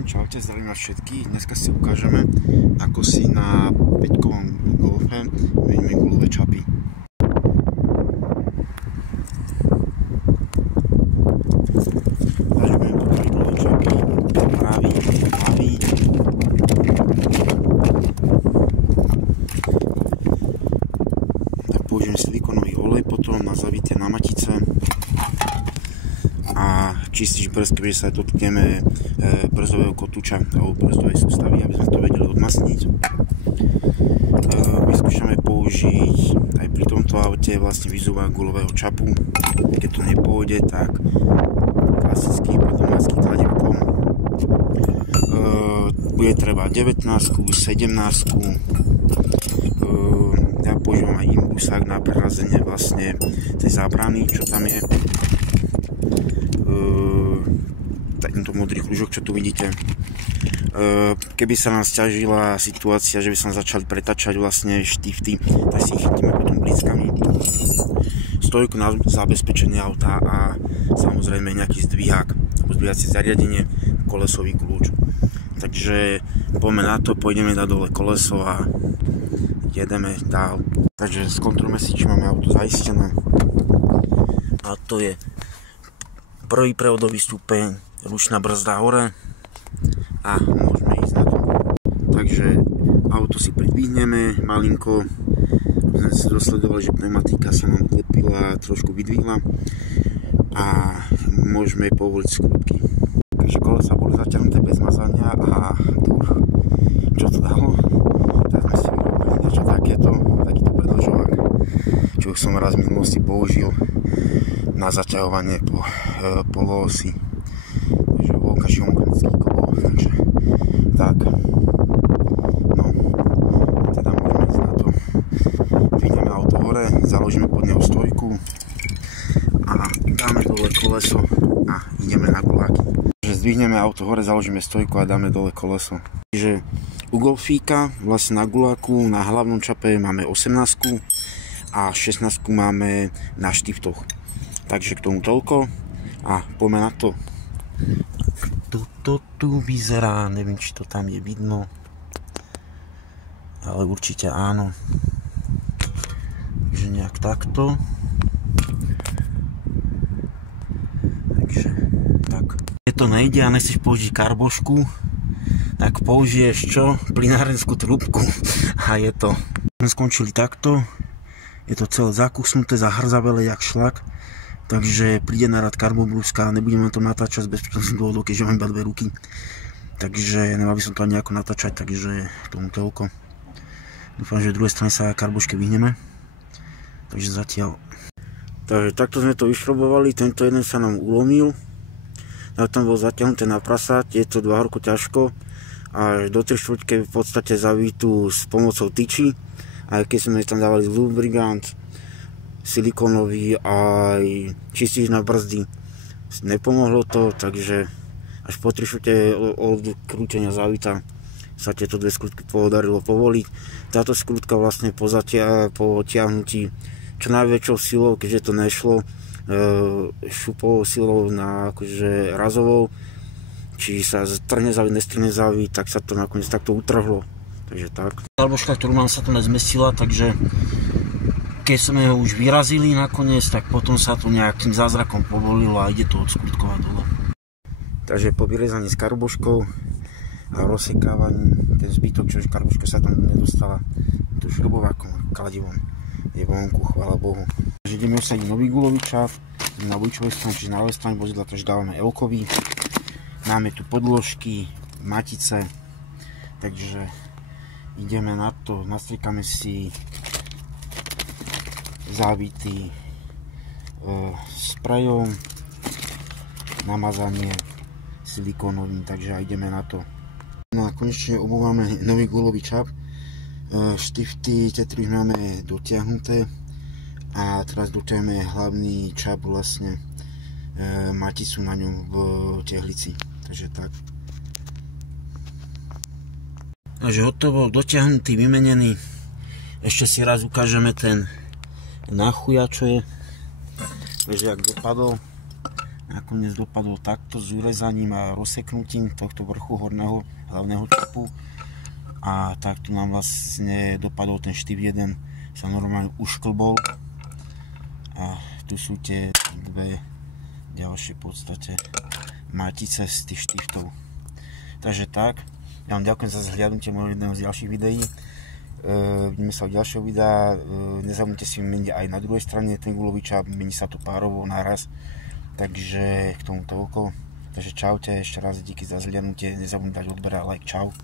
deň, čaute, zdravím vás všetkých. Dneska si ukážeme, ako si na 5-kovom golfe vymeníme gulové čapy. Takže budeme potrebovať gulové čapy, pravý, ľavý. Tak použijem silikonový olej potom na zavitie na matice. A čistíš brzd, keďže sa dotkneme brzdového kotúča alebo brzdovej sústavy, aby sme to vedeli odmasniť. Vyskúšame použiť aj pri tomto aute vlastne vyzúvák gulového čapu. Keď to nepôjde, tak klasický podlomácký kladivkom. Bude treba 19, 17. Ja používam aj imbusák na prerazenie vlastne tej zábrany, čo tam je. Tento modrý kružok, čo tu vidíte. Keby sa nám sťažila situácia, že by sa začali pretačať vlastne štifty, tak si ich chytíme potom blickami. Stojku na zabezpečenie auta a samozrejme nejaký zdvihák alebo zdvíhacie zariadenie, kolesový kľúč. Takže poďme na to, pôjdeme dať dole koleso a jedeme dál. Takže skontrolujeme si, či máme auto zaistené. A to je prvý prevodový stupeň, ručná brzda hore a môžeme ísť na to. Takže auto si pridvihneme malinko, sme si dosledovali, že pneumatika sa nám odlepila, trošku vydvihla a môžeme povoliť skrutky. Takže kolesa boli zaťahnuté bez mazania a čo to dalo? Tak sme si vyrobili niečo takýto predĺžovák, čo som raz v minulosti použil na zaťahovanie po poloosi. Takže volka žilomechanický kolo, takže tak. No, teda môžeme ísť na to. Vyjdeme auto hore, založíme pod neho stojku a dáme dole koleso a ideme na guláky. Takže zdvihneme auto hore, založíme stojku a dáme dole koleso. Čiže u golfíka vlastne na guláku na hlavnom čape máme 18 a 16 máme na štiftoch. Takže k tomu toľko a poďme na to. Toto tu vyzerá, neviem, či to tam je vidno, ale určite áno. Takže nejak takto. Takže tak. Keď to nejde a nechceš použiť karbošku, tak použiješ čo? Plynárenskú trúbku a je to. Sme skončili takto. Je to celé zakusnuté, zahrzavele jak šlak. Takže príde na rad karbobrúska, nebudeme na to natáčať z bezpečnostných dôvodov, keďže mám iba 2 ruky. Takže nemal by som to ani nejako natáčať, takže k tomu toľko. Dúfam, že v druhej strane sa karboške vyhneme. Takže zatiaľ. Takže takto sme to vyšrobovali, tento jeden sa nám ulomil. Tam bol zatiahnuté na prasať, je to 2 horko ťažko. A do 3/4 v podstate zavítú s pomocou tyči. Aj keď sme tam dávali lubrikant, silikónový aj čistíš na brzdy, nepomohlo to, takže až po 3/4 od krútenia závita sa tieto 2 skrutky podarilo povoliť. Táto skrutka vlastne po tiahnutí čo najväčšou silou, keďže to nešlo šupovou silou na akože razovou, či sa strhne závit, nestrhne závit, tak sa to nakoniec takto utrhlo. Takže tak. Karboška, ktorú mám, sa to nezmestila, takže keď sme ho už vyrazili nakoniec, tak potom sa to nejakým zázrakom povolilo a ide to odskutkovať dole. Takže po vyrezaní s karboškou a rozsekávaní, ten zbytok, čo karboška sa tam nedostala, to šrobovákom, kladivom je vonku, chvála Bohu. Takže ideme osadiť nový gulový čap na vojčovej strane, čiže na ľavej strane vozidla, takže dávame L-kový. Máme tu podložky, matice, takže ideme na to, nastriekame si závity sprejom, namazanie silikónovým, takže ideme na to. No a konečne obúvame nový gulový čap. Štifty, tie 3 máme dotiahnuté a teraz dotiahneme hlavný čap, vlastne maticu na ňom v tehlici, takže tak. Takže hotovo, dotiahnutý, vymenený. Ešte si raz ukážeme ten náchuja, čo je. Takže ak dopadol, Nakoniec dopadol takto s urezaním a rozseknutím tohto vrchu horného hlavného čupu. A takto nám vlastne dopadol ten štýv 1, sa normálne ušklbol. A tu sú tie dve ďalšie v podstate matice z tých štiftov. Takže tak, ja vám ďakujem za zhliadnutie môjho jedného z ďalších videí. Vidíme sa od ďalšieho videa, nezabudnite si meniť aj na druhej strane ten guľovič, mení sa to párovo naraz, takže k tomu toľko. Takže čaute, ešte raz díky za zhliadnutie, nezabudnite dať odber a like, čau.